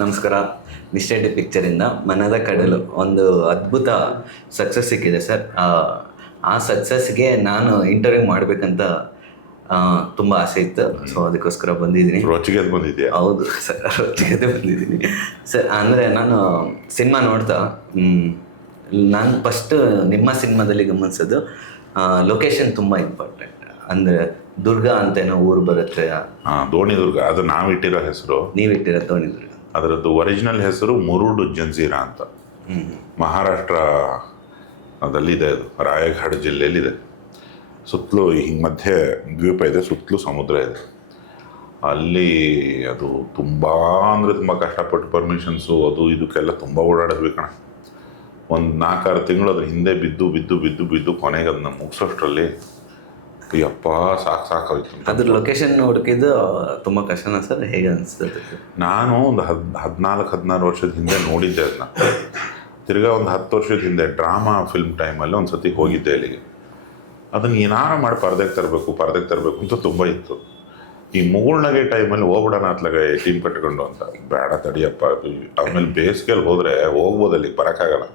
ನಮಸ್ಕಾರ. Mister D ಪಿಕ್ಚರಿಂದ ಮನದ ಕಡಲು ಒಂದು ಅದ್ಭುತ ಸಕ್ಸಸ್ ಸಿಕ್ಕಿದೆ ಸರ್. ಆ ಸಕ್ಸಸ್ಗೆ ನಾನು ಇಂಟರ್ವ್ಯೂ ಮಾಡಬೇಕಂತ ತುಂಬ ಆಸೆ ಇತ್ತು. ಸೊ ಅದಕ್ಕೋಸ್ಕರ ಬಂದಿದ್ದೀನಿ. ರೊಚ್ಚಿಗೆ ಬಂದಿದ್ಯಾ? ಹೌದು ಸರ್, ರೊಚ್ಚಿಗೆ ಬಂದಿದ್ದೀನಿ ಸರ್. ಅಂದರೆ ನಾನು ಸಿನಿಮಾ ನೋಡ್ತಾ ನಾನು ಫಸ್ಟ್ ನಿಮ್ಮ ಸಿನಿಮಾದಲ್ಲಿ ಗಮನಿಸೋದು ಲೊಕೇಶನ್ ತುಂಬ ಇಂಪಾರ್ಟೆಂಟ್. ಅಂದರೆ ದುರ್ಗ ಅಂತೇನೋ ಊರು ಬರುತ್ತೆ. ದೋಣಿ ದುರ್ಗ, ಅದು ನಾವಿಟ್ಟಿರೋ ಹೆಸರು. ನೀವಿಟ್ಟಿರೋ ದೋಣಿ ದುರ್ಗ. ಅದರದ್ದು ಒರಿಜಿನಲ್ ಹೆಸರು ಮುರುಡು ಜಂಜೀರಾ ಅಂತ. ಮಹಾರಾಷ್ಟ್ರ ಅದಲ್ಲಿದೆ, ಅದು ರಾಯಘಾಟ್ ಜಿಲ್ಲೆಯಲ್ಲಿದೆ. ಸುತ್ತಲೂ ಹಿಂಗೆ ಮಧ್ಯೆ ದ್ವೀಪ ಇದೆ, ಸುತ್ತಲೂ ಸಮುದ್ರ ಇದೆ. ಅಲ್ಲಿ ಅದು ತುಂಬ ಅಂದರೆ ತುಂಬ ಕಷ್ಟಪಟ್ಟು ಪರ್ಮಿಷನ್ಸು ಅದು ಇದಕ್ಕೆಲ್ಲ ತುಂಬ ಓಡಾಡಿದ್ವಿ ಕಣ. ಒಂದು 4-6 ತಿಂಗಳು ಅದ್ರ ಹಿಂದೆ ಬಿದ್ದು ಬಿದ್ದು ಬಿದ್ದು ಬಿದ್ದು ಕೊನೆಗೆ ಅದನ್ನ ಮುಗಿಸೋಷ್ಟರಲ್ಲಿ ಯಪ್ಪ ಸಾಕಾಯ್ತು. ಅದ್ರ ಲೊಕೇಶನ್ ಹುಡುಕಿದ್ದು ತುಂಬ ಕಷ್ಟನಾ ಸರ್? ಹೇಗೆ ಅನಿಸ್ತದೆ? ನಾನು ಒಂದು 14-16 ವರ್ಷದ ಹಿಂದೆ ನೋಡಿದ್ದೆ ಅದನ್ನ. ತಿರ್ಗಾ ಒಂದು 10 ವರ್ಷದ ಹಿಂದೆ ಡ್ರಾಮಾ ಫಿಲ್ಮ್ ಟೈಮಲ್ಲಿ ಒಂದು ಸತಿ ಹೋಗಿದ್ದೆ ಅಲ್ಲಿಗೆ. ಅದನ್ನು ಏನಾರು ಮಾಡಿ ಪರದೆಗೆ ತರಬೇಕು ಅಂತ ತುಂಬ ಇತ್ತು. ಈ ಮುಗುಳ್ನಗೆ ಟೈಮಲ್ಲಿ ಹೋಗ್ಬಿಡೋಣ ಅತ್ಲಾಗ ಟೀಮ್ ಕಟ್ಕೊಂಡು ಅಂತ, ಬೇಡ ತಡಿಯಪ್ಪ. ಆಮೇಲೆ ಬೇಸಿಗೆಯಲ್ಲಿ ಹೋದರೆ ಹೋಗ್ಬೋದು, ಅಲ್ಲಿಗೆ ಬರೋಕ್ಕಾಗಲ್ಲ,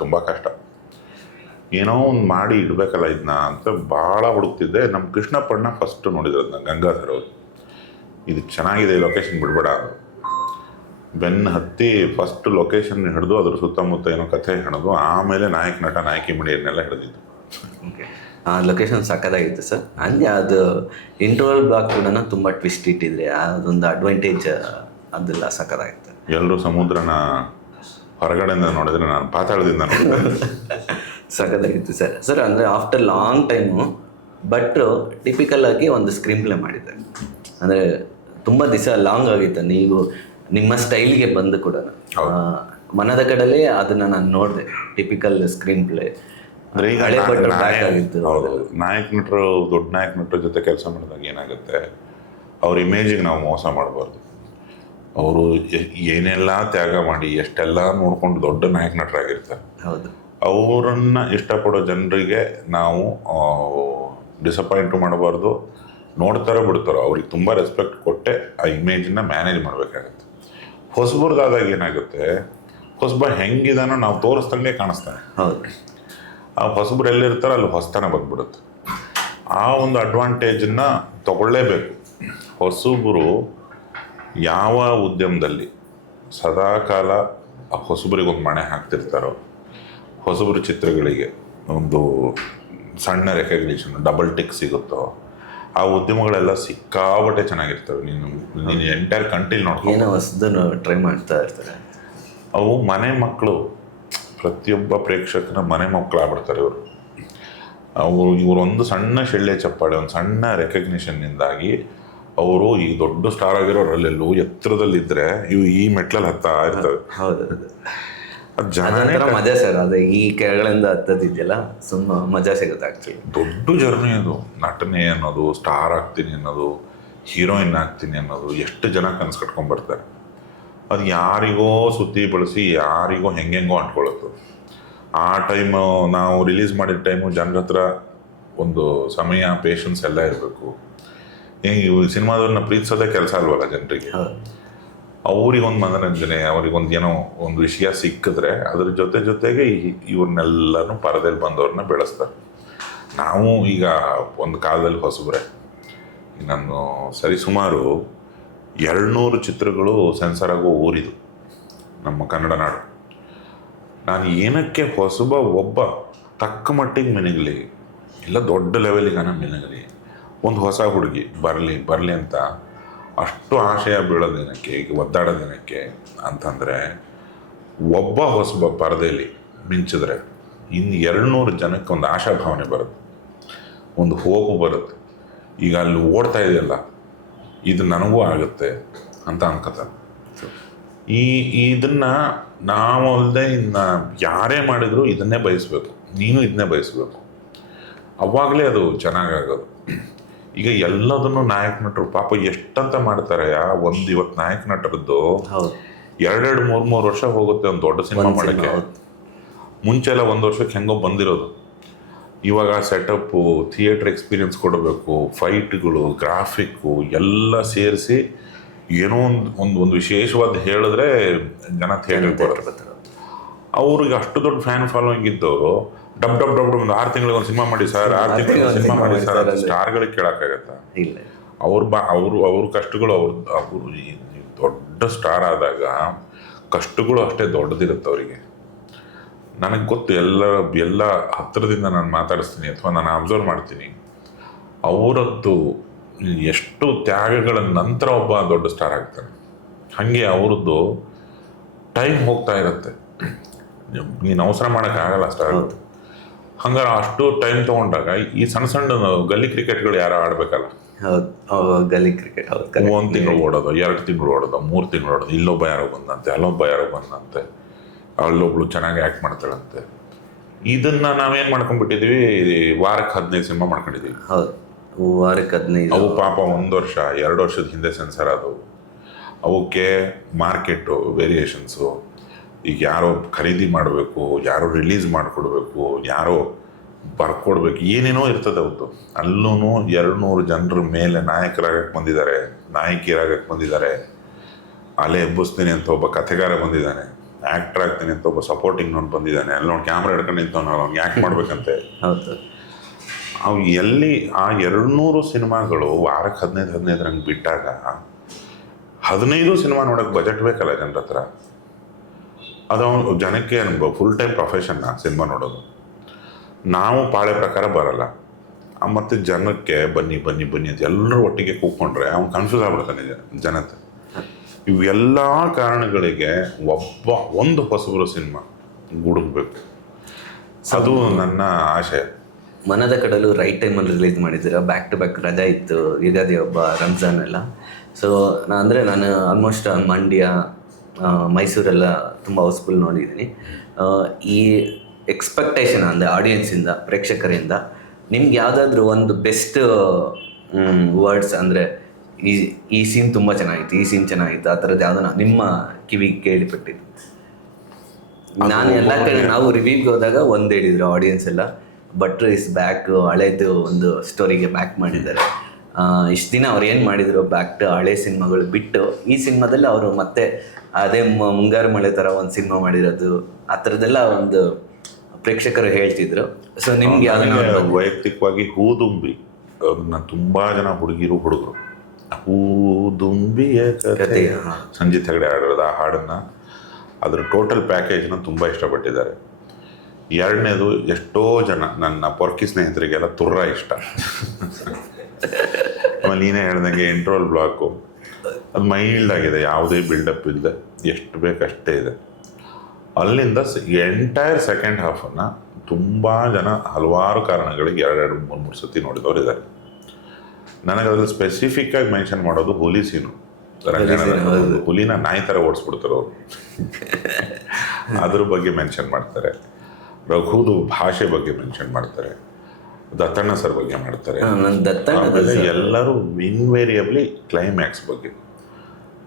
ತುಂಬ ಕಷ್ಟ. ಏನೋ ಒಂದು ಮಾಡಿ ಇಡಬೇಕಲ್ಲ ಇದನ್ನ ಅಂತ ಭಾಳ ಹುಡುಕ್ತಿದ್ದೆ. ನಮ್ಮ ಕೃಷ್ಣಪ್ಪಣ್ಣ ಫಸ್ಟ್ ನೋಡಿದ್ರು ಅದನ್ನ, ಗಂಗಾಧರ್ ಅವರು. ಇದು ಚೆನ್ನಾಗಿದೆ ಲೊಕೇಶನ್, ಬಿಡಬೇಡ. ಬೆನ್ನು ಹತ್ತಿ ಫಸ್ಟ್ ಲೊಕೇಶನ್ ಹಿಡಿದು ಅದ್ರ ಸುತ್ತಮುತ್ತ ಏನೋ ಕಥೆ ಹಿಡಿದು ಆಮೇಲೆ ನಾಯಕ ನಟ ನಾಯಕಿ ಮಣಿಯನ್ನೆಲ್ಲ ಹಿಡಿದಿದ್ದು. ಓಕೆ, ಆ ಲೊಕೇಶನ್ ಸಕ್ಕತ್ತಾಗಿತ್ತು ಸರ್. ಹಂಗೆ ಅದು ಇಂಟರ್ವಲ್ ಬ್ಲಾಕ್ ಕೂಡ ತುಂಬ ಟ್ವಿಸ್ಟ್ ಇಟ್ಟಿದ್ರೆ ಅದೊಂದು ಅಡ್ವಾಂಟೇಜ್, ಅದೆಲ್ಲ ಸಕ್ಕತ್ತಾಗಿತ್ತು. ಎಲ್ಲರೂ ಸಮುದ್ರನ ಹೊರಗಡೆಯಿಂದ ನೋಡಿದ್ರೆ ನಾನು ಪಾತಾಳದಿಂದ ನೋಡಿದೆ. ಸಕ್ಕತ್ತಾಗಿತ್ತು ಸರ್. ಸರ್ ಅಂದರೆ after long time, but typical ಆಗಿ ಒಂದು ಸ್ಕ್ರೀನ್ ಪ್ಲೇ ಮಾಡಿದ್ದೆ. ಅಂದರೆ ತುಂಬ ದಿವಸ ಲಾಂಗ್ ಆಗಿತ್ತು. ನೀವು ನಿಮ್ಮ ಸ್ಟೈಲ್ಗೆ ಬಂದು ಕೂಡ ಮನದ ಕಡಲೆ ಅದನ್ನು ನಾನು ನೋಡಿದೆ. ಟಿಪಿಕಲ್ ಸ್ಕ್ರೀನ್ ಪ್ಲೇ ಅಂದರೆ ಈಗ ನಾಯಕ ನಟರು, ದೊಡ್ಡ ನಾಯಕ ನಟರ ಜೊತೆ ಕೆಲಸ ಮಾಡಿದಾಗ ಏನಾಗುತ್ತೆ, ಅವ್ರ ಇಮೇಜಿಗೆ ನಾವು ಮೋಸ ಮಾಡಬಾರ್ದು. ಅವರು ಏನೆಲ್ಲ ತ್ಯಾಗ ಮಾಡಿ ಎಷ್ಟೆಲ್ಲ ನೋಡ್ಕೊಂಡು ದೊಡ್ಡ ನಾಯಕ ನಟರಾಗಿರ್ತಾರೆ. ಹೌದು, ಅವರನ್ನು ಇಷ್ಟಪಡೋ ಜನರಿಗೆ ನಾವು ಡಿಸಪಾಯಿಂಟ್ ಮಾಡಬಾರ್ದು. ನೋಡ್ತಾರೋ ಬಿಡ್ತಾರೋ ಅವ್ರಿಗೆ ತುಂಬ ರೆಸ್ಪೆಕ್ಟ್ ಕೊಟ್ಟೆ ಆ ಇಮೇಜನ್ನ ಮ್ಯಾನೇಜ್ ಮಾಡಬೇಕಾಗತ್ತೆ. ಹೊಸಬ್ರದಾದಾಗ ಏನಾಗುತ್ತೆ, ಹೊಸಬ ಹೆಂಗಿದಾನೋ ನಾವು ತೋರಿಸ್ದಂಗೆ ಕಾಣಿಸ್ತಾನೆ. ಹೌದು, ಆ ಹೊಸಬ್ರು ಎಲ್ಲಿರ್ತಾರೋ ಅಲ್ಲಿ ಹೊಸತನ ಬಂದ್ಬಿಡುತ್ತೆ. ಆ ಒಂದು ಅಡ್ವಾಂಟೇಜನ್ನು ತಗೊಳ್ಳೇಬೇಕು. ಹೊಸಬ್ರು ಯಾವ ಉದ್ಯಮದಲ್ಲಿ ಸದಾಕಾಲ ಆ ಹೊಸಬ್ರಿಗೊಂದು ಮಣೆ ಹಾಕ್ತಿರ್ತಾರೋ, ಹೊಸಬ್ರ ಚಿತ್ರಗಳಿಗೆ ಒಂದು ಸಣ್ಣ ರೆಕಗ್ನಿಷನ್, ಡಬಲ್ ಟಿಕ್ ಸಿಗುತ್ತೋ, ಆ ಉದ್ಯಮಗಳೆಲ್ಲ ಸಿಕ್ಕಾಬಟ್ಟೆ ಚೆನ್ನಾಗಿರ್ತವೆ. ನೀನು ಎಂಟೈರ್ ಕಂಟ್ರಿಲಿ ನೋಡ್ಕೊ, ಏನೋ ಹೊಸದನ್ನು ಟ್ರೈ ಮಾಡ್ತಾ ಇರ್ತಾರೆ. ಅವು ಮನೆ ಮಕ್ಕಳು, ಪ್ರತಿಯೊಬ್ಬ ಪ್ರೇಕ್ಷಕನ ಮನೆ ಮಕ್ಕಳಾಗ್ಬಿಡ್ತಾರೆ ಇವರು. ಇವರೊಂದು ಸಣ್ಣ ಶೆಳ್ಳೆ ಚಪ್ಪಾಳೆ, ಒಂದು ಸಣ್ಣ ರೆಕಗ್ನಿಷನ್ನಿಂದಾಗಿ ಅವರು ಈ ದೊಡ್ಡ ಸ್ಟಾರ್ ಆಗಿರೋರಲ್ಲೆಲ್ಲೂ ಎತ್ತರದಲ್ಲಿದ್ದರೆ ಇವು ಈ ಮೆಟ್ಲಲ್ಲಿ ಹತ್ತಾ ಇರ್ತವೆ. ಹೌದು, ಅದು ಜರ್ನಿ ಮಜಾ ಸರ್. ಅದು ಈ ಕೆಳಗಳಿಂದ ಹತ್ತದಿದೆಯಲ್ಲ, ತುಂಬ ಮಜಾ ಸಿಗುತ್ತೆ ಆ್ಯಕ್ಚುಲಿ. ದೊಡ್ಡ ಜರ್ನಿ ಅದು. ನಟನೆ ಅನ್ನೋದು, ಸ್ಟಾರ್ ಆಗ್ತೀನಿ ಅನ್ನೋದು, ಹೀರೋಯಿನ್ ಆಗ್ತೀನಿ ಅನ್ನೋದು ಎಷ್ಟು ಜನ ಕನಸು ಕಟ್ಕೊಂಡ್ಬರ್ತಾರೆ. ಅದು ಯಾರಿಗೋ ಸುದ್ದಿ ಬಳಸಿ ಯಾರಿಗೋ ಹೆಂಗೆಂಗೋ ಅಂಟ್ಕೊಳ್ಳುತ್ತೆ. ಆ ಟೈಮು ನಾವು ರಿಲೀಸ್ ಮಾಡಿದ ಟೈಮು ಜನರ ಹತ್ರ ಒಂದು ಸಮಯ, ಪೇಷನ್ಸ್ ಎಲ್ಲ ಇರಬೇಕು. ಇವು ಸಿನಿಮಾದವ್ರನ್ನ ಪ್ರೀತಿಸೋದೇ ಕೆಲಸ ಅಲ್ವಲ್ಲ ಜನರಿಗೆ. ಅವ್ರಿಗೊಂದು ಮನೋರಂಜನೆ, ಅವ್ರಿಗೊಂದು ಏನೋ ಒಂದು ವಿಷಯ ಸಿಕ್ಕಿದ್ರೆ ಅದ್ರ ಜೊತೆಗೆ ಇವ್ರನ್ನೆಲ್ಲನೂ ಪರದೆಯಲ್ಲಿ ಬಂದವ್ರನ್ನ ಬೆಳೆಸ್ತಾರೆ. ನಾವು ಈಗ ಒಂದು ಕಾಲದಲ್ಲಿ ಹೊಸಬ್ರೆ. ನಾನು ಸರಿಸುಮಾರು 200 ಚಿತ್ರಗಳು ಸೆನ್ಸರ್ ಆಗೋ ಊರಿದು ನಮ್ಮ ಕನ್ನಡ ನಾಡು. ನಾನು ಏನಕ್ಕೆ ಹೊಸಬ ಒಬ್ಬ ತಕ್ಕ ಮಟ್ಟಿಗೆ ಮಿನಗಲಿ, ಇಲ್ಲ ದೊಡ್ಡ ಲೆವೆಲಿಗೆ ಮಿನಗಲಿ, ಒಂದು ಹೊಸ ಹುಡುಗಿ ಬರಲಿ ಅಂತ ಅಷ್ಟು ಆಶಯ ಬೀಳೋದೇನಕ್ಕೆ, ಈಗ ಒದ್ದಾಡೋದೇನಕ್ಕೆ ಅಂತಂದರೆ, ಒಬ್ಬ ಹೊಸಬ ಪರದೆಯಲ್ಲಿ ಮಿಂಚಿದ್ರೆ ಇನ್ನು 200 ಜನಕ್ಕೆ ಒಂದು ಆಶಾಭಾವನೆ ಬರುತ್ತೆ, ಒಂದು ಹೋಗು ಬರುತ್ತೆ. ಈಗ ಅಲ್ಲಿ ಓಡ್ತಾ ಇದೆಯಲ್ಲ, ಇದು ನನಗೂ ಆಗುತ್ತೆ ಅಂತ ಅನ್ಕೋತಾರೆ. ಇದನ್ನು ನಾವಲ್ಲದೆ ಇನ್ನು ಯಾರೇ ಮಾಡಿದರೂ ಇದನ್ನೇ ಬಯಸಬೇಕು, ನೀನು ಇದನ್ನೇ ಬಯಸಬೇಕು. ಅವಾಗಲೇ ಅದು ಚೆನ್ನಾಗಾಗೋದು. ಈಗ ಎಲ್ಲದನ್ನು ನಾಯಕ ನಟರು ಪಾಪ ಎಷ್ಟಂತ ಮಾಡ್ತಾರೆ. ಇವತ್ತು ನಾಯಕ ನಟರದ್ದು 2-3 ವರ್ಷ ಹೋಗುತ್ತೆ ಒಂದು ದೊಡ್ಡ ಸಿನಿಮಾ ಮಾಡೋಕ್ಕೆ. ಮುಂಚೆಲ್ಲ 1 ವರ್ಷಕ್ಕೆ ಹೆಂಗೋ ಬಂದಿರೋದು. ಇವಾಗ ಸೆಟಪ್ಪು, ಥಿಯೇಟ್ರ್ ಎಕ್ಸ್ಪೀರಿಯನ್ಸ್ ಕೊಡಬೇಕು, ಫೈಟ್ಗಳು, ಗ್ರಾಫಿಕ್ಕು ಎಲ್ಲ ಸೇರಿಸಿ ಏನೋ ಒಂದು ವಿಶೇಷವಾದ ಹೇಳಿದ್ರೆ ಜನ ಥಿಯೇಟರ್ಗೆ ಬರೋದು. ಅವ್ರಿಗೆ ಅಷ್ಟು ದೊಡ್ಡ ಫ್ಯಾನ್ ಫಾಲೋಯಿಂಗ್ ಇದ್ದವರು ಡಬ್ ಡಬ್ ಡಬ್ ಒಂದು 6 ತಿಂಗಳಿಗೆ ಒಂದು ಸಿನಿಮಾ ಮಾಡಿ ಸರ್, 6 ತಿಂಗಳಿಗೆ ಒಂದು ಸಿನಿಮಾ ಮಾಡಿ ಸರ್, ಸ್ಟಾರ್ಗಳಿಗೆ ಕೇಳೋಕ್ಕಾಗತ್ತಾ? ಇಲ್ಲ. ಅವ್ರ ಕಷ್ಟಗಳು ಅವರು ದೊಡ್ಡ ಸ್ಟಾರ್ ಆದಾಗ ಕಷ್ಟಗಳು ಅಷ್ಟೇ ದೊಡ್ಡದಿರುತ್ತೆ ಅವರಿಗೆ. ನನಗೆ ಗೊತ್ತು, ಎಲ್ಲ ಹತ್ತಿರದಿಂದ ನಾನು ಮಾತಾಡಿಸ್ತೀನಿ ಅಥವಾ ನಾನು ಅಬ್ಸರ್ವ್ ಮಾಡ್ತೀನಿ. ಅವರದ್ದು ಎಷ್ಟು ತ್ಯಾಗಗಳ ನಂತರ ಒಬ್ಬ ದೊಡ್ಡ ಸ್ಟಾರ್ ಆಗ್ತಾನೆ. ಹಾಗೆ ಅವ್ರದ್ದು ಟೈಮ್ ಹೋಗ್ತಾ ಇರುತ್ತೆ. ನೀನು ಅವಸರ ಮಾಡೋಕ್ಕಾಗಲ್ಲ ಸ್ಟಾರ್. ಹಂಗಾರೆ ಅಷ್ಟು ಟೈಮ್ ತೊಗೊಂಡಾಗ ಈ ಸಣ್ಣ ಗಲ್ಲಿ ಕ್ರಿಕೆಟ್ಗಳು ಯಾರು ಆಡಬೇಕಲ್ಲ. ಗಲ್ಲಿ ಕ್ರಿಕೆಟ್ 1 ತಿಂಗಳು ಓಡೋದು, 2 ತಿಂಗಳು ಓಡೋದು, 3 ತಿಂಗಳು ಓಡೋದು. ಇಲ್ಲೊಬ್ಬ ಯಾರೋ ಬಂದಂತೆ, ಅಲ್ಲೊಬ್ಬ ಯಾರೋ ಬಂದಂತೆ, ಅಲ್ಲೊಬ್ಳು ಚೆನ್ನಾಗಿ ಆ್ಯಕ್ಟ್ ಮಾಡ್ತಾಳಂತೆ. ಇದನ್ನ ನಾವೇನು ಮಾಡ್ಕೊಂಡ್ಬಿಟ್ಟಿದ್ವಿ, ವಾರಕ್ಕೆ 15 ಸಿನಿಮಾ ಮಾಡ್ಕೊಂಡಿದ್ದೀವಿ. ಹೌದು, ವಾರಕ್ಕೆ 15. ಅವು ಪಾಪ 1 ವರ್ಷ 2 ವರ್ಷದ ಹಿಂದೆ ಸೆನ್ಸರ್ ಆದವು. ಅವಕ್ಕೆ ಮಾರ್ಕೆಟು ವೇರಿಯೇಷನ್ಸು, ಈಗ ಯಾರೋ ಖರೀದಿ ಮಾಡಬೇಕು, ಯಾರೋ ರಿಲೀಸ್ ಮಾಡಿಕೊಡ್ಬೇಕು, ಯಾರೋ ಬರ್ಕೊಡ್ಬೇಕು, ಏನೇನೋ ಇರ್ತದೆ ಅವತ್ತು. ಅಲ್ಲೂ 200 ಜನರ ಮೇಲೆ ನಾಯಕರಾಗಕ್ಕೆ ಬಂದಿದ್ದಾರೆ, ನಾಯಕಿಯರಾಗಕ್ಕೆ ಬಂದಿದ್ದಾರೆ. ಅಲೆ ಎಬ್ಬಿಸ್ತೀನಿ ಅಂತ ಒಬ್ಬ ಕಥೆಗಾರ ಬಂದಿದ್ದಾನೆ, ಆ್ಯಕ್ಟರ್ ಆಗ್ತೀನಿ ಅಂತ ಒಬ್ಬ ಸಪೋರ್ಟಿಂಗ್ ನೋಡಿ ಬಂದಿದ್ದಾನೆ. ಅಲ್ಲಿ ನೋಡಿ ಕ್ಯಾಮ್ರಾ ಹಿಡ್ಕೊಂಡು ನಿಂತವನು, ಅವ್ನಿಗೆ ಆ್ಯಕ್ಟ್ ಮಾಡ್ಬೇಕಂತೆ. ಅವು ಎಲ್ಲಿ ಆ 200 ಸಿನಿಮಾಗಳು ವಾರಕ್ಕೆ 15 ರಂಗೆ ಬಿಟ್ಟಾಗ 15 ಸಿನಿಮಾ ನೋಡೋಕೆ ಬಜೆಟ್ ಬೇಕಲ್ಲ ಜನರ ಹತ್ರ. ಅದು ಜನಕ್ಕೆ ಫುಲ್ ಟೈಮ್ ಪ್ರೊಫೆಷನ್ನ ಸಿನಿಮಾ ನೋಡೋದು. ನಾವು ಪಾಳೆ ಪ್ರಕಾರ ಬರಲ್ಲ. ಮತ್ತು ಜನಕ್ಕೆ ಬನ್ನಿ ಬನ್ನಿ ಬನ್ನಿ ಅಂತ ಎಲ್ಲರೂ ಒಟ್ಟಿಗೆ ಕೂತ್ಕೊಂಡ್ರೆ ಅವ್ನು ಕನ್ಫ್ಯೂಸ್ ಆಗ್ಬಿಡ್ತಾನೆ ಜನತೆ. ಇವೆಲ್ಲ ಕಾರಣಗಳಿಗೆ ಒಂದು ಹೊಸಬರು ಸಿನಿಮಾ ಹುಡುಕ್ಬೇಕು. ಅದು ನನ್ನ ಆಶಯ. ಮನದ ಕಡಲು ರೈಟ್ ಟೈಮಲ್ಲಿ ರಿಲೀಸ್ ಮಾಡಿದ್ದೀರಾ. ಬ್ಯಾಕ್ ಟು ಬ್ಯಾಕ್ ರಜಾ ಇತ್ತು, ಯುಗಾದಿ ಹಬ್ಬ, ರಂಜಾನ್ ಎಲ್ಲ. ಸೊ ನಾನು ಆಲ್ಮೋಸ್ಟ್ ಮಂಡ್ಯ, ಮೈಸೂರೆಲ್ಲ ತುಂಬ ಹೌಸ್ಫುಲ್ ನೋಡಿದ್ದೀನಿ. ಈ ಎಕ್ಸ್ಪೆಕ್ಟೇಷನ್ ಅಂದರೆ ಆಡಿಯನ್ಸಿಂದ, ಪ್ರೇಕ್ಷಕರಿಂದ ನಿಮ್ಗೆ ಯಾವುದಾದ್ರೂ ಒಂದು ಬೆಸ್ಟ್ ವರ್ಡ್ಸ್ ಅಂದರೆ ಈ ಸೀನ್ ತುಂಬ ಚೆನ್ನಾಗಿತ್ತು, ಈ ಸೀನ್ ಚೆನ್ನಾಗಿತ್ತು, ಆ ಥರದ್ದು ಯಾವುದನ್ನ ನಿಮ್ಮ ಕಿವಿಗೆ ಕೇಳಿಪಟ್ಟಿದ್ದು? ನಾನು ಎಲ್ಲ ಕಡೆ ನಾವು ರಿವ್ಯೂಗೆ ಹೋದಾಗ ಒಂದು ಹೇಳಿದ್ರು ಆಡಿಯನ್ಸ್ ಎಲ್ಲ, ಭಟ್ರು ಇಸ್ ಬ್ಯಾಕ್, ಹಳೇದು ಒಂದು ಸ್ಟೋರಿಗೆ ಬ್ಯಾಕ್ ಮಾಡಿದ್ದಾರೆ. ಇಷ್ಟು ದಿನ ಅವ್ರು ಏನು ಮಾಡಿದ್ರು, ಬ್ಯಾಕ್ ಟು ಹಳೆ ಸಿನಿಮಾಗಳು ಬಿಟ್ಟು ಈ ಸಿನಿಮಾದಲ್ಲಿ ಅವರು ಮತ್ತೆ ಅದೇ ಮುಂಗಾರು ಮಳೆ ಥರ ಒಂದು ಸಿನಿಮಾ ಮಾಡಿರೋದು, ಆ ಥರದ್ದೆಲ್ಲ ಒಂದು ಪ್ರೇಕ್ಷಕರು ಹೇಳ್ತಿದ್ರು. ಸೊ ನಿಮ್ಗೆ ವೈಯಕ್ತಿಕವಾಗಿ ಹೂದುಂಬಿ ಅವ್ರನ್ನ ತುಂಬ ಜನ ಹುಡುಗರು ಹೂದುಂಬಿಯ ಕಥೆ ಸಂಜಿತ್ ಹೆಗಡೆ ಹಾಡಿರೋದು, ಆ ಹಾಡನ್ನು ಅದ್ರ ಟೋಟಲ್ ಪ್ಯಾಕೇಜ್ನ ತುಂಬ ಇಷ್ಟಪಟ್ಟಿದ್ದಾರೆ. ಎರಡನೇದು, ಎಷ್ಟೋ ಜನ ನನ್ನ ಪೊರ್ಕಿ ಸ್ನೇಹಿತರಿಗೆಲ್ಲ ತುರ್ರ ಇಷ್ಟ. ಆಮೇಲೆ ನೀನೇ ಹೇಳ್ದಂಗೆ ಇಂಟ್ರೋಲ್ ಬ್ಲಾಕು ಅದು ಮೈಲ್ಡ್ ಆಗಿದೆ, ಯಾವುದೇ ಬಿಲ್ಡಪ್ ಇಲ್ಲದೆ ಎಷ್ಟು ಬೇಕಷ್ಟೇ ಇದೆ. ಅಲ್ಲಿಂದ ಎಂಟೈರ್ ಸೆಕೆಂಡ್ ಹಾಫನ್ನು ತುಂಬ ಜನ ಹಲವಾರು ಕಾರಣಗಳಿಗೆ 2-3 ಸತಿ ನೋಡಿದವರು ಇದ್ದಾರೆ. ನನಗೆ ಅದ್ರಲ್ಲಿ ಸ್ಪೆಸಿಫಿಕ್ಕಾಗಿ ಮೆನ್ಷನ್ ಮಾಡೋದು ಹುಲಿ ಸೀನು. ಹುಲಿನ ನಾಯಿ ಥರ ಓಡಿಸ್ಬಿಡ್ತಾರೆ ಅವರು, ಅದ್ರ ಬಗ್ಗೆ ಮೆನ್ಷನ್ ಮಾಡ್ತಾರೆ. ರಘುದು ಭಾಷೆ ಬಗ್ಗೆ ಮೆನ್ಷನ್ ಮಾಡ್ತಾರೆ, ದತ್ತಣ್ಣ ಸರ್ ಬಗ್ಗೆ ಮಾಡ್ತಾರೆ. ಆಮೇಲೆ ಎಲ್ಲರೂ ಇನ್ವೇರಿಯಬ್ಲಿ ಕ್ಲೈಮ್ಯಾಕ್ಸ್ ಬಗ್ಗೆ,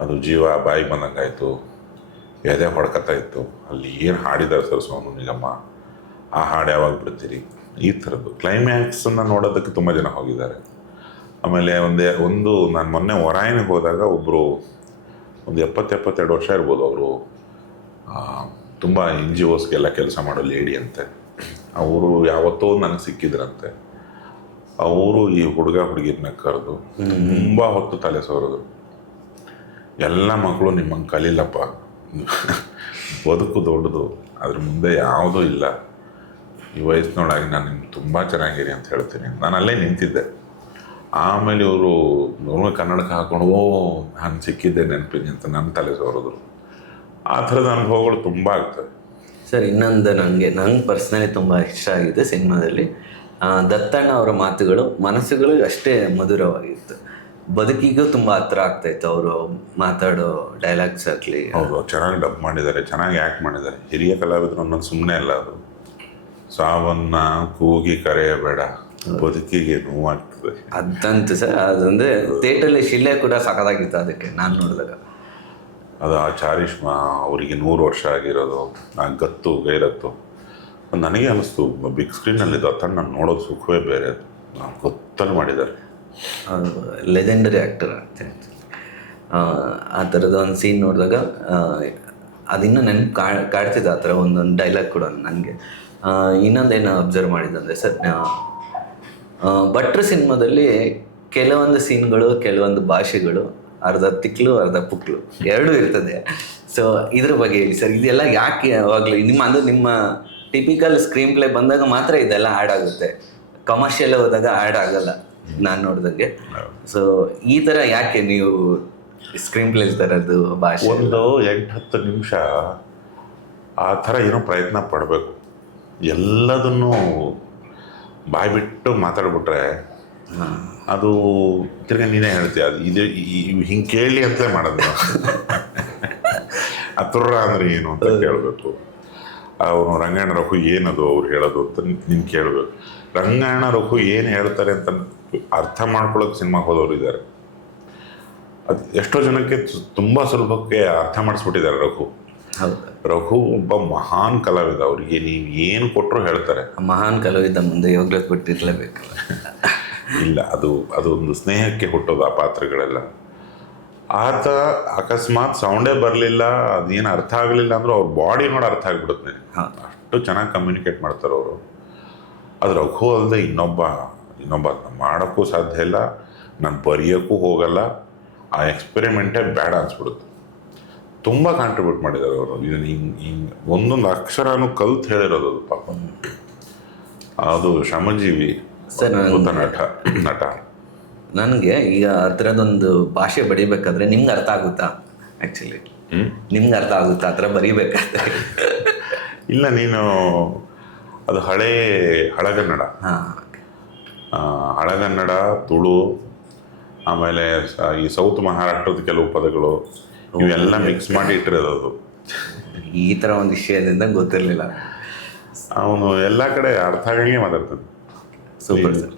ಅದು ಜೀವ ಬಾಯಿ ಬಂದಂಗಾಯಿತು, ಎದೆ ಹೊಡ್ಕತ್ತಾ ಇತ್ತು, ಅಲ್ಲಿ ಏನು ಹಾಡಿದ್ದಾರೆ ಸರ್ ಸೋನು ನಿಗಮ್ಮ, ಆ ಹಾಡು ಯಾವಾಗ ಬಿಡ್ತೀರಿ, ಈ ಥರದ್ದು ಕ್ಲೈಮ್ಯಾಕ್ಸನ್ನು ನೋಡೋದಕ್ಕೆ ತುಂಬ ಜನ ಹೋಗಿದ್ದಾರೆ. ಆಮೇಲೆ ನಾನು ಮೊನ್ನೆ ಹೊರಾಯನಿಗೆ ಹೋದಾಗ ಒಬ್ಬರು ಒಂದು 70-72 ವರ್ಷ ಇರ್ಬೋದು, ಅವರು ತುಂಬ NGOsಗೆಲ್ಲ ಕೆಲಸ ಮಾಡೋ ಲೇಡಿ ಅಂತೆ. ಅವರು ಯಾವತ್ತೋ ನನಗೆ ಸಿಕ್ಕಿದ್ರಂತೆ. ಅವರು ಈ ಹುಡುಗಿರನ್ನ ಕರೆದು ತುಂಬ ಹೊತ್ತು ತಲೆ ಸೋರಿದ್ರು. ಎಲ್ಲ ಮಕ್ಕಳು ನಿಮ್ಮಂಗೆ ಕಲೀಲಪ್ಪ, ಬದುಕು ದೊಡ್ಡದು, ಅದ್ರ ಮುಂದೆ ಯಾವುದೂ ಇಲ್ಲ, ಈ ವಯಸ್ಸಿನೊಳಗೆ ನಾನು ನಿಮ್ಗೆ ತುಂಬ ಚೆನ್ನಾಗಿರಿ ಅಂತ ಹೇಳ್ತೀನಿ. ನಾನು ಅಲ್ಲೇ ನಿಂತಿದ್ದೆ. ಆಮೇಲೆ ಇವರು ಕನ್ನಡಕ್ಕೆ ಹಾಕೊಂಡು ನಾನು ಸಿಕ್ಕಿದ್ದೆ ನೆನಪಿನಿ ಅಂತ ನನ್ನ ತಲೆ ಸೋರಿದ್ರು. ಆ ಥರದ ಅನುಭವಗಳು ತುಂಬ ಆಗ್ತವೆ ಸರ್. ಇನ್ನೊಂದು ನಂಗೆ ಪರ್ಸ್ನಲಿ ತುಂಬ ಇಷ್ಟ ಆಗಿದೆ ಸಿನಿಮಾದಲ್ಲಿ, ದತ್ತಣ್ಣ ಅವರ ಮಾತುಗಳು ಮನಸ್ಸುಗಳು ಅಷ್ಟೇ ಮಧುರವಾಗಿತ್ತು, ಬದುಕಿಗೂ ತುಂಬ ಹತ್ರ ಆಗ್ತಾಯಿತ್ತು ಅವರು ಮಾತಾಡೋ ಡೈಲಾಗ್ಸ್ ಆಗಲಿ. ಹೌದು, ಚೆನ್ನಾಗಿ ಡಬ್ ಮಾಡಿದ್ದಾರೆ, ಚೆನ್ನಾಗಿ ಆ್ಯಕ್ಟ್ ಮಾಡಿದ್ದಾರೆ. ಹಿರಿಯ ಕಲಾವಿದರು ಅನ್ನೋದು ಸುಮ್ಮನೆ ಅಲ್ಲ, ಅದು ಸಾವನ್ನ ಕೂಗಿ ಕರೆಯಬೇಡ, ಬದುಕಿಗೆ ನೋವಾಗ್ತದೆ ಅದಂತೂ ಸರ್. ಅದಂದರೆ ಥಿಯೇಟ್ರಲ್ಲಿ ಶಿಲೆ ಕೂಡ ಸಾಕಾಗಿತ್ತು ಅದಕ್ಕೆ ನಾನು ನೋಡಿದಾಗ. ಅದು ಆ ಚಾರಿಷ್ಮಾ, ಅವರಿಗೆ 100 ವರ್ಷ ಆಗಿರೋದು, ಆ ಗತ್ತು ಗೈರತ್ತು. ನನಗೆ ಅನ್ನಿಸ್ತು ಬಿಗ್ ಸ್ಕ್ರೀನಲ್ಲಿ ದತ್ತಣ್ಣ ನೋಡೋದು ಸುಖವೇ ಬೇರೆ. ಗೊತ್ತಲ್ಲಿ ಮಾಡಿದ್ದಾರೆ, ಲೆಜೆಂಡರಿ ಆ್ಯಕ್ಟರ್ ಅಂತ. ಆ ಥರದ ಒಂದು ಸೀನ್ ನೋಡಿದಾಗ ಅದಿನ್ನೂ ನೆನಪು ಕಾಡ್ತಿದ್ದ ಆ ಥರ ಒಂದೊಂದು ಡೈಲಾಗ್ ಕೂಡ ನನಗೆ. ಇನ್ನೊಂದೇನು ಅಬ್ಸರ್ವ್ ಮಾಡಿದ್ದಂದರೆ ಸರ್, ಭಟ್ರು ಸಿನಿಮಾದಲ್ಲಿ ಕೆಲವೊಂದು ಸೀನ್ಗಳು, ಕೆಲವೊಂದು ಭಾಷೆಗಳು ಅರ್ಧ ತಿಕ್ಲು ಅರ್ಧ ಪುಕ್ಲು ಎರಡೂ ಇರ್ತದೆ. ಸೊ ಇದ್ರ ಬಗ್ಗೆ ಹೇಳಿ ಸರ್, ಇದೆಲ್ಲ ಯಾಕೆ ಯಾವಾಗಲೂ ನಿಮ್ಮ ಟಿಪಿಕಲ್ ಸ್ಕ್ರೀನ್ ಪ್ಲೇ ಬಂದಾಗ ಮಾತ್ರ ಇದೆಲ್ಲ ಆ್ಯಡ್ ಆಗುತ್ತೆ, ಕಮರ್ಷಿಯಲ್ ಹೋದಾಗ ಆ್ಯಡ್ ಆಗಲ್ಲ ನಾನು ನೋಡಿದಂಗೆ. ಸೊ ಈ ಥರ ಯಾಕೆ ನೀವು ಸ್ಕ್ರೀನ್ ಪ್ಲೇ ಥರದ್ದು ಭಾಷೆ ಒಂದು 8-10 ನಿಮಿಷ ಆ ಥರ ಏನೋ ಪ್ರಯತ್ನ ಪಡಬೇಕು. ಎಲ್ಲದನ್ನು ಬಾಯ್ಬಿಟ್ಟು ಮಾತಾಡ್ಬಿಟ್ರೆ ಅದು ತಿರ್ಗಿ ನೀನೇ ಹೇಳ್ತೀಯ, ಅದು ಇದು ಹಿಂಗೆ ಕೇಳಿ ಅಂತಲೇ ಮಾಡೋದು ನಾವು. ಅತುರ್ರ ಅಂದರೆ ಏನು ಅಂತ ಕೇಳಬೇಕು. ಅವನು ರಂಗಾಯಣ ರಘು ಏನದು ಅವ್ರು ಹೇಳೋದು ಅಂತ ನೀನು ಕೇಳಬೇಕು. ರಂಗಾಯಣ ರಘು ಏನು ಹೇಳ್ತಾರೆ ಅಂತ ಅರ್ಥ ಮಾಡ್ಕೊಳ್ಳೋಕೆ ಸಿನಿಮಾಗೆ ಹೋದವರು ಇದ್ದಾರೆ. ಅದು ಎಷ್ಟೋ ಜನಕ್ಕೆ ತುಂಬ ಸುಲಭಕ್ಕೆ ಅರ್ಥ ಮಾಡಿಸ್ಬಿಟ್ಟಿದ್ದಾರೆ ರಘು. ರಘು ಒಬ್ಬ ಮಹಾನ್ ಕಲಾವಿದ, ಅವರಿಗೆ ನೀವು ಏನು ಕೊಟ್ಟರು ಹೇಳ್ತಾರೆ. ಮಹಾನ್ ಕಲಾವಿದ ಮುಂದೆ ಯೋಗ್ಯತೆ ಕೊಟ್ಟಿರ್ಲೇಬೇಕಲ್ಲ. ಇಲ್ಲ, ಅದೊಂದು ಸ್ನೇಹಕ್ಕೆ ಹುಟ್ಟೋದು ಆ ಪಾತ್ರಗಳೆಲ್ಲ. ಆತ ಅಕಸ್ಮಾತ್ ಸೌಂಡೇ ಬರಲಿಲ್ಲ, ಅದೇನು ಅರ್ಥ ಆಗಲಿಲ್ಲ ಅಂದರೂ ಅವ್ರ ಬಾಡಿ ನೋಡಿ ಅರ್ಥ ಆಗಿಬಿಡುತ್ತೆ. ಅಷ್ಟು ಚೆನ್ನಾಗಿ ಕಮ್ಯುನಿಕೇಟ್ ಮಾಡ್ತಾರೆ ಅವರು. ಅದು ರಘು ಅಲ್ಲದೆ ಇನ್ನೊಬ್ಬ ಮಾಡೋಕ್ಕೂ ಸಾಧ್ಯ ಇಲ್ಲ, ನಾನು ಬರೆಯೋಕ್ಕೂ ಹೋಗಲ್ಲ. ಆ ಎಕ್ಸ್ಪೆರಿಮೆಂಟೇ ಬೇಡ ಅನ್ಸ್ಬಿಡುತ್ತೆ. ತುಂಬ ಕಾಂಟ್ರಿಬ್ಯೂಟ್ ಮಾಡಿದ್ದಾರೆ ಅವರು. ಇದನ್ನು ಹಿಂಗೆ ಒಂದೊಂದು ಅಕ್ಷರನೂ ಕಲ್ತು ಹೇಳಿರೋದು ಅದು ಪಾಪ. ಅದು ಶ್ರಮಜೀವಿ ಸರ್. ನಟ ನನಗೆ ಈಗ ಆ ಥರದೊಂದು ಭಾಷೆ ಬರೀಬೇಕಾದ್ರೆ ನಿಮ್ಗೆ ಅರ್ಥ ಆಗುತ್ತಾ? ಆ್ಯಕ್ಚುಲಿ ನಿಮ್ಗೆ ಅರ್ಥ ಆಗುತ್ತಾ ಆ ಥರ ಬರೀಬೇಕಾದ್ರೆ? ಇಲ್ಲ, ನೀನು ಅದು ಹಳಗನ್ನಡ, ಹಳಗನ್ನಡ, ತುಳು, ಆಮೇಲೆ ಈ ಸೌತ್ ಮಹಾರಾಷ್ಟ್ರದ ಕೆಲವು ಪದಗಳು ಇವೆಲ್ಲ ಮಿಕ್ಸ್ ಮಾಡಿ ಇಟ್ಟಿರೋದು. ಈ ಥರ ಒಂದು ವಿಷಯದಿಂದ ಗೊತ್ತಿರಲಿಲ್ಲ. ಅವನು ಎಲ್ಲ ಕಡೆ ಅರ್ಥ ಆಗಂಗೆ ಮಾತಾಡ್ತಾನೆ. Super sir.